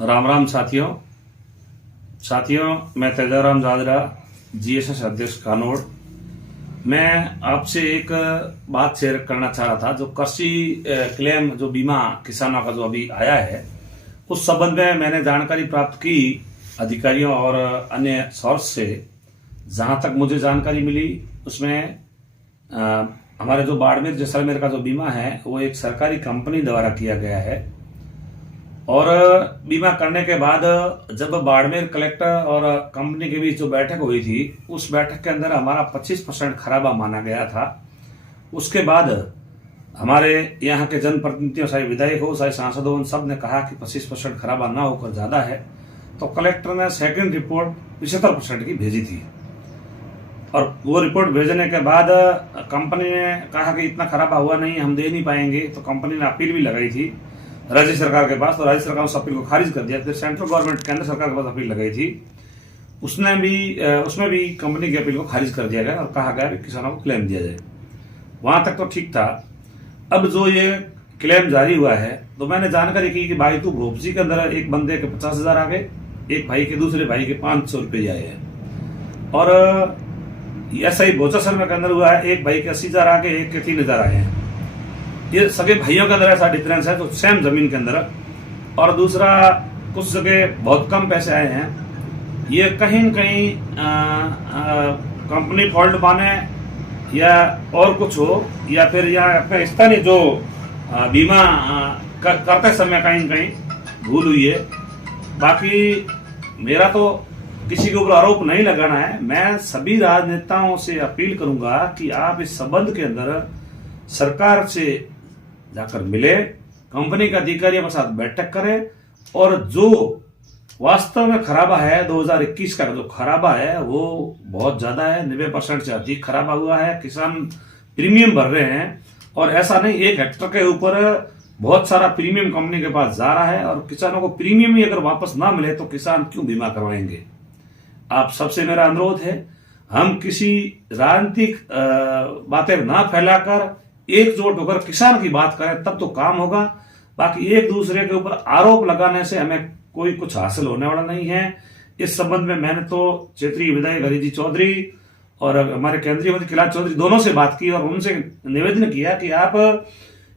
राम राम साथियों। मैं तेजाराम जादरा, जीएसएस अध्यक्ष कानोड़। मैं आपसे एक बात शेयर करना चाह रहा था। जो कृषि क्लेम, जो बीमा किसानों का जो अभी आया है, उस संबंध में मैंने जानकारी प्राप्त की अधिकारियों और अन्य सोर्स से। जहां तक मुझे जानकारी मिली उसमें हमारे जो बाड़मेर जैसलमेर का जो बीमा है वो एक सरकारी कंपनी द्वारा किया गया है। और बीमा करने के बाद जब बाड़मेर कलेक्टर और कंपनी के बीच जो बैठक हुई थी, उस बैठक के अंदर हमारा 25% खराबा माना गया था। उसके बाद हमारे यहाँ के जनप्रतिनिधियों, चाहे विधायक हो चाहे सांसद हो, उन सब ने कहा कि 25% खराबा ना होकर ज्यादा है। तो कलेक्टर ने सेकंड रिपोर्ट 75% की भेजी थी। और वो रिपोर्ट भेजने के बाद कंपनी ने कहा कि इतना खराबा हुआ नहीं, हम दे नहीं पाएंगे। तो कंपनी ने अपील भी लगाई थी राज्य सरकार के पास, तो राज्य सरकार उस अपील को खारिज कर दिया। फिर सेंट्रल गवर्नमेंट, केंद्र सरकार के पास अपील लगाई थी, उसमें भी कंपनी की अपील को खारिज कर दिया गया और कहा गया कि किसानों को क्लेम दिया जाए। वहां तक तो ठीक था। अब जो ये क्लेम जारी हुआ है, तो मैंने जानकारी की कि भाई तू भोपसी के अंदर एक बंदे के 50,000 आ गए, एक भाई के दूसरे भाई के 500 रुपये आए हैं। और ऐसा ही बोचासर में के अंदर हुआ है, एक भाई के 80,000 आ गए, एक के 3,000 आए हैं। ये सगे भाइयों के अंदर ऐसा डिफरेंस है, तो सेम जमीन के अंदर। और दूसरा, कुछ जगह बहुत कम पैसे आए हैं। ये कहीं न कहीं कंपनी फॉल्ट माने या और कुछ हो, या फिर यहाँ अपने स्थानीय जो बीमा करते समय कहीं न कहीं भूल हुई है। बाकी मेरा तो किसी के ऊपर आरोप नहीं लगाना है। मैं सभी राजनेताओं से अपील करूंगा कि आप इस संबंध के अंदर सरकार से जाकर मिले, कंपनी के अधिकारियों के साथ बैठक करें, और जो वास्तव में खराबा है 2021 का जो खराबा है वो बहुत ज्यादा है, 90% से अधिक खराबा हुआ है। किसान प्रीमियम भर रहे हैं, और ऐसा नहीं, 1 हेक्टर के ऊपर बहुत सारा प्रीमियम कंपनी के पास जा रहा है। और किसानों को प्रीमियम ही अगर वापस ना मिले तो किसान क्यों बीमा करवाएंगे। आप सबसे मेरा अनुरोध है, हम किसी राजनीतिक बातें ना फैलाकर एकजुट होकर किसान की बात करें, तब तो काम होगा। बाकी एक दूसरे के ऊपर आरोप लगाने से हमें कोई कुछ हासिल होने वाला नहीं है। इस संबंध में मैंने तो क्षेत्रीय विधायक हरिजी चौधरी और हमारे केंद्रीय मंत्री कैलाश चौधरी दोनों से बात की, और उनसे निवेदन किया कि आप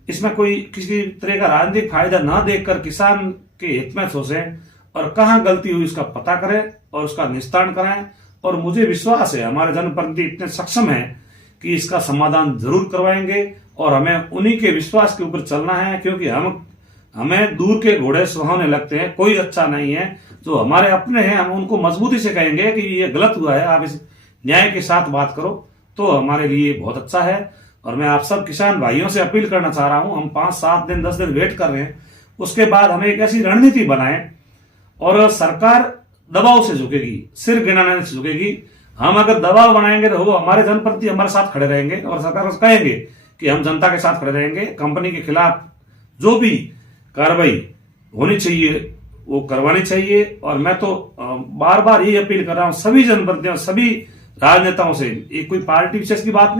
इसमें कोई किसी तरह का राजनीतिक फायदा ना देखकर किसान के हित में सोचें, और कहाँ गलती हुई उसका पता करें और उसका निस्तारण करें। और मुझे विश्वास है हमारे जनप्रतिनिधि इतने सक्षम हैं कि इसका समाधान जरूर करवाएंगे। और हमें उन्हीं के विश्वास के ऊपर चलना है, क्योंकि हमें दूर के घोड़े सुहावने लगते हैं, कोई अच्छा नहीं है। जो हमारे अपने हैं हम उनको मजबूती से कहेंगे कि ये गलत हुआ है, आप इस न्याय के साथ बात करो, तो हमारे लिए बहुत अच्छा है। और मैं आप सब किसान भाइयों से अपील करना चाह रहा हूं, हम 5-7 दिन 10 दिन वेट कर रहे हैं, उसके बाद हमें एक ऐसी रणनीति बनाएं। और सरकार दबाव से झुकेगी, सिर गिनाने से झुकेगी। हम अगर दबाव बनाएंगे तो वो हमारे जनप्रति हमारे साथ खड़े रहेंगे, और सरकार को कहेंगे कि हम जनता के साथ खड़े रहेंगे। कंपनी के खिलाफ जो भी कार्रवाई होनी चाहिए वो करवानी चाहिए। और मैं तो बार बार यही अपील कर रहा हूं सभी जनप्रतिनिधियों, सभी राजनेताओं से, ये कोई पार्टी विशेष की बात नहीं।